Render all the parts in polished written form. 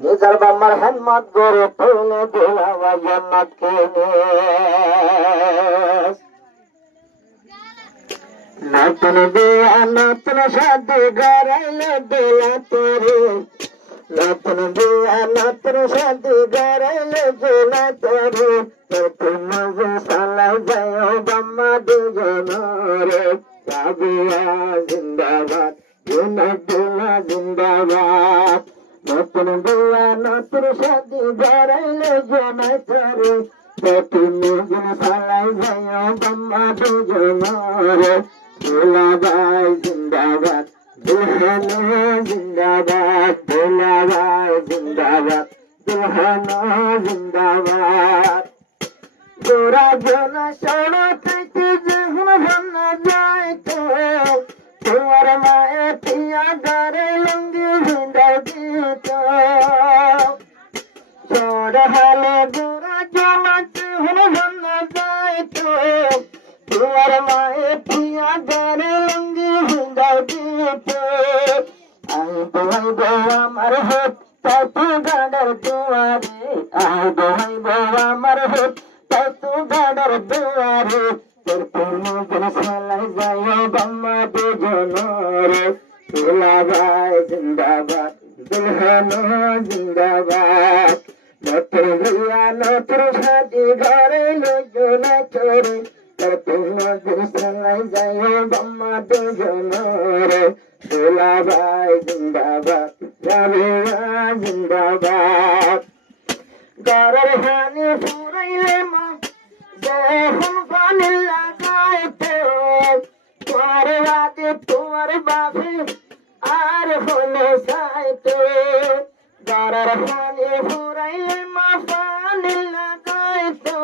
নিজের বাম্মার হেম্মত গড়ে তুলে দিলাম জান্নাত কিনে নতুন বিয়া নতুন শাদি গড়াইলে দিলা তোরে নতুন বিয়া নতুন শাদি গড়াইলে দিলা তোরে তুমি যে সালাই যাও বাম্মা দুজনরে রাবিয়া জিন্দাবাদ দিলা জিন্দাবাদ নতুন বিয়া নতুন শাদি গড়াইলে দিলা তোরে তুমি যে সালাই যাও বাম্মা দুজনরে দুলাভাই জিন্দাবাদ দুলহানা জিন্দাবাদ দুলাভাই জিন্দাবাদ দুলহানা জিন্দাবাদ তোরা জন সড়কাইতে যখন ভান্না যাইতো তোমার মায়ে পিয়া গারে লঙ্গি ভিন্ডা দিত সরহালে গোরা জমাতে হল ভান্না যাইতো তোমার মায়ে পিয়া গারে লঙ্গি ভিন্ডা দিত আই বই আমার হাত তাই তো গাডার দুয়ারে আই বই আমার হাত তাই তো গাডার দুয়ারে তোর পূর্ণ জন সালাই যায় বাম্মা দুজনরে দুলাভাই জিন্দাবাদ দুলহানা জিন্দাবাদ নতুন বিয়া নতুন শাদি ঘরে লোকজন চোরে তোর পূর্ণ জন সালাই যায় বাম্মা দুজনরে দুলাভাই জিন্দাবাদ রাবিয়া জিন্দাবাদ গরের হানি ফুরাইলে মা যখন পানি লাগাইতে তোমার বাদে তোমার বাপে আর হলে সাইতে গরের হানি ফুরাইলে মা পানি লাগাইতে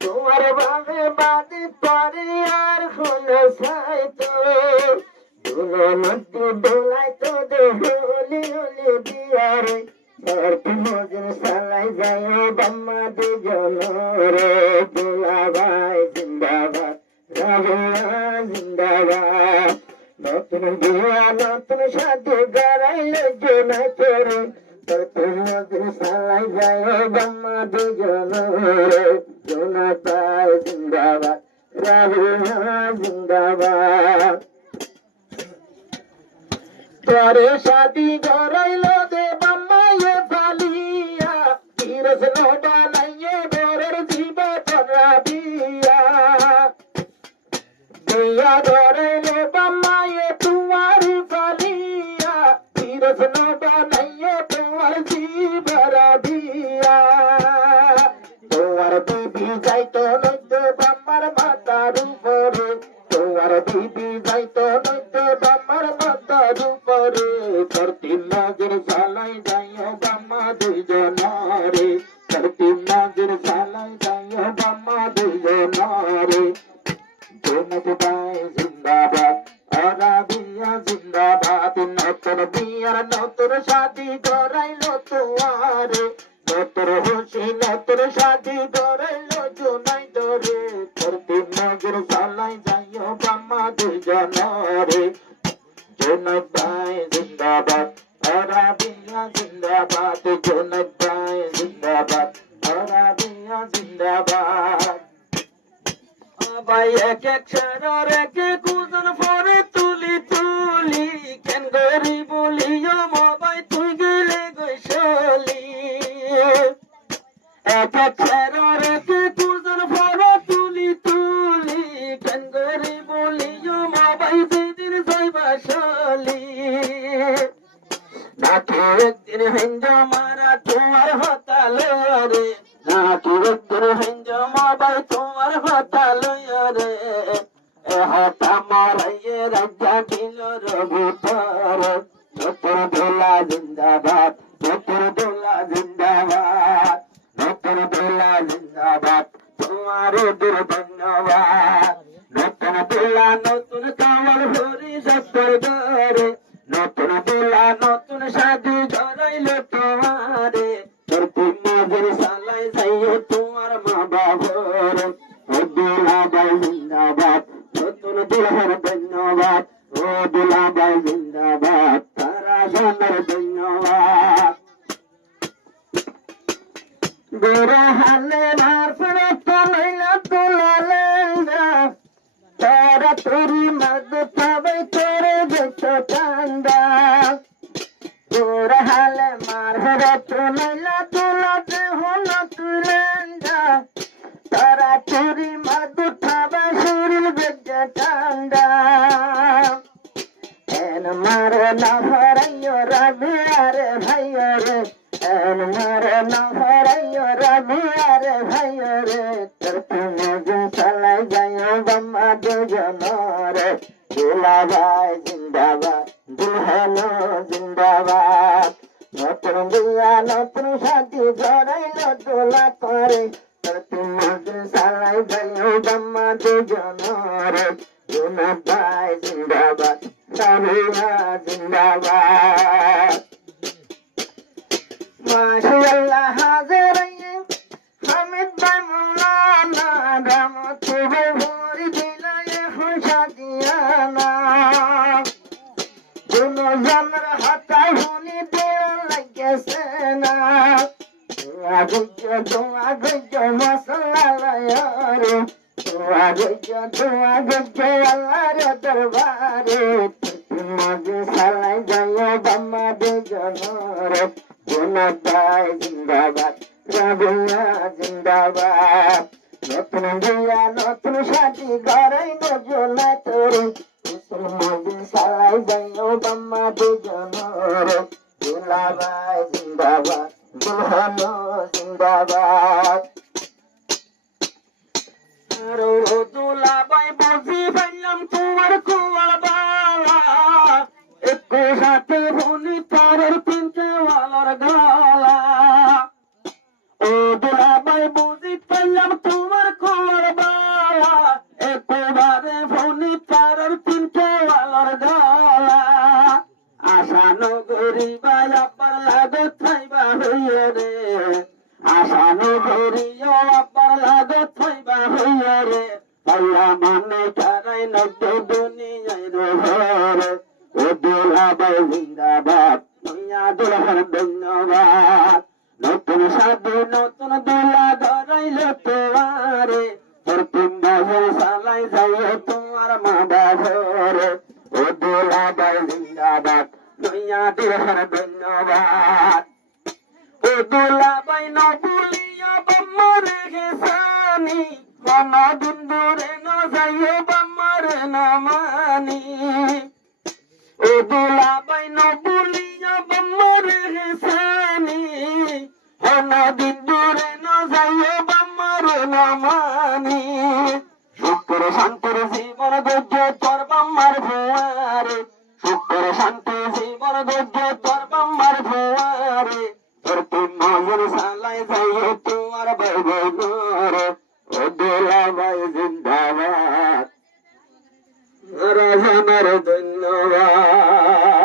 তোমার বাপে বাদে পরে আর হলে সাইতে দুলো নদী দোলাই তো দেহলি হলি দিয়ারে মজুর সালাই যায় বাম্মা দুজনরে দুলাভাই জিন্দাবাদ রাবিয়া জিন্দাবাদ নতুন বিয়া নতুন শাদি গড়াইলে জোনা চোরে তোর মজুর সালাই যায় বাম্মা দুজনরে জোনাতাই জিন্দাবাদ রাবিয়া জিন্দাবাদ তোরে শাদি গড়াইলো দে বাম্মা ফালিয়া তিরস লোটা নাইয়ে বরের জীবা রাবিয়া দিয়া গড়াইলো বাম্মা তুয়ারি ফালিয়া তিরস লোটা নাইয়ে তোমার জীবা রাবিয়া তোমার বিবি যাইতো নইতে বাম্মার মাথার উপরে তোমার বিবি যাইতো নইতে বাম্মার মাথার উপরে করতি নজর সালাই যাইও বাম্মা দুজনরে করতি নজর সালাই যাইও বাম্মা দুজনরে জনক ভাই জিন্দাবাদ রাবিয়া জিন্দাবাদ নতুন বিয়ার নতুন শাদি গড়াইলো তোমারে নতুন খুশি নতুন শাদি গড়াইলো জোনাই ধরে করতি নজর সালাই যাইও বাম্মা দুজনরে জনক ভাই জিন্দাবাদ রাবিয়া জিন্দাবাদ জনক ভাই জিন্দাবাদ রাবিয়া জিন্দাবাদ ভাই এক এক সারার এক এক ওজন পরে তুলি তুলি কেন গরি বলিও মাবাই তুই গেলে গৈশালি এক এক সারার এক এক ওজন পরে তুলি তুলি কেন গরি বলিও মাবাই যেদিন যাইবাশালি নাকি একদিন হিঞ্জ মারা তোমার হতালে রে নাকি একদিন হিঞ্জ মাবাই তোমার হতালে রে হতা মারাইয়ে রাজা দিল রঘুতর নতুন দোলা জিন্দাবাদ নতুন দোলা জিন্দাবাদ নতুন দোলা জিন্দাবাদ তোমার দূর ধন্যবাদ নতুন দোলা নতুন কামাল ভরি সত্তর ধরে নতুন দোলা নতুন শাদি গড়াইলো তোমারে তোর মজুর সালাই যাইও তোমার মা বাবার দুলাভাই জিন্দাবাদ নতুন দুলহার ধন্যবাদ ও দুলাভাই জিন্দাবাদ তারা জানার ধন্যবাদ গোরা হালে মার পড়ে তো নইলা তুলালেন্দা তারা তোরি মদ পাবে তোরে দেখো ঠান্ডা গোরা হালে মার পড়ে তো নইলা তুলাতে হলো তুলেন্দা তারা তোরি মদ পাবে শরীর দেখো ঠান্ডা এন মারে না ভরাইও রাবি আরে ভাইও রে এন মারে না ভরাইও রাবি আরে ভাইও রে তোর তুমি যে চালাই যাইও বাম্মা দুজন রে দুলাভাই জিন্দাবাদ দুলহানো জিন্দাবাদ নতুন বিয়া নতুন সাথী জড়াইল দোলা করে তোর তুমি যে চালাই যাইও বাম্মা দুজন রে দুলাভাই জিন্দাবাদ সামিয়া জিন্দাবাদ মাশাআল্লাহ হাজির হামিদ ভাই মৌলানা রামতুবে ভরি দিলায়ে খুশা দিয়ানা দুনো জানর হাতায় হুনি দেওয়া লাগেছে না দোয়া গজ্জ মশলা লায়ারে দোয়া গজ্জ আল্লাহর দরবারে তোমাকে সালাই যাইও বাম্মা দুজনরে জনতায় জিন্দাবাদ রাবিয়া জিন্দাবাদ নতুন বিয়া নতুন সাথী ঘরে নজনা তোরে তোমাকে সালাই যাইও বাম্মা দুজনরে দুলাভাই জিন্দাবাদ দুলহানো জিন্দাবাদ দুলাভাই বুঝি পাইলাম তোমার কুয়ার বালা একটু সাথে ফোনি তারের পিনকে ওয়ালার গালা ও দুলাভাই বুঝি পাইলাম তোমার কুয়ার বালা একটু বারে ফোনি তারের পিনকে ওয়ালার গালা আশানো গরিবাই আবার লাগত খাইবা হইয়ে রে আশানো গরিও আবার লাগত খাইবা হইয়ে রে পাল্লা মানে কারাই নব্য দুনিয়ায় রে ও দুলাভাই জিন্দাবাদ তুইয়া দুলহার ধন্যবাদ নতুন সাধু নতুন দুলা ধরাইল তোমারে তোর পিম্বাজে সালাই যাইও তোমার মা বাঘরে ও দুলাভাই জিন্দাবাদ তুইয়া দুলহার ধন্যবাদ ও দুলাভাই নবুলিয়া বম্মরে গেছানি কোনদিন দূরে ন যাইও বাম্মারে না মানি ও দুলাভাই নবুলিয়া বাম্মারে গেছানি কোনদিন দূরে ন যাইও বাম্মারে না মানি শুক্র শান্তির জীবন ধৈর্য তোর বাম্মার ভুয়ারে শুক্র শান্তি জীবন ধৈর্য তোর বাম্মার ভুয়ারে তোর তোমার সালাই যাইও তোমার বৈবরে ও দুলাভাই জিন্দাবাদ রাজানার ধন্যবাদ।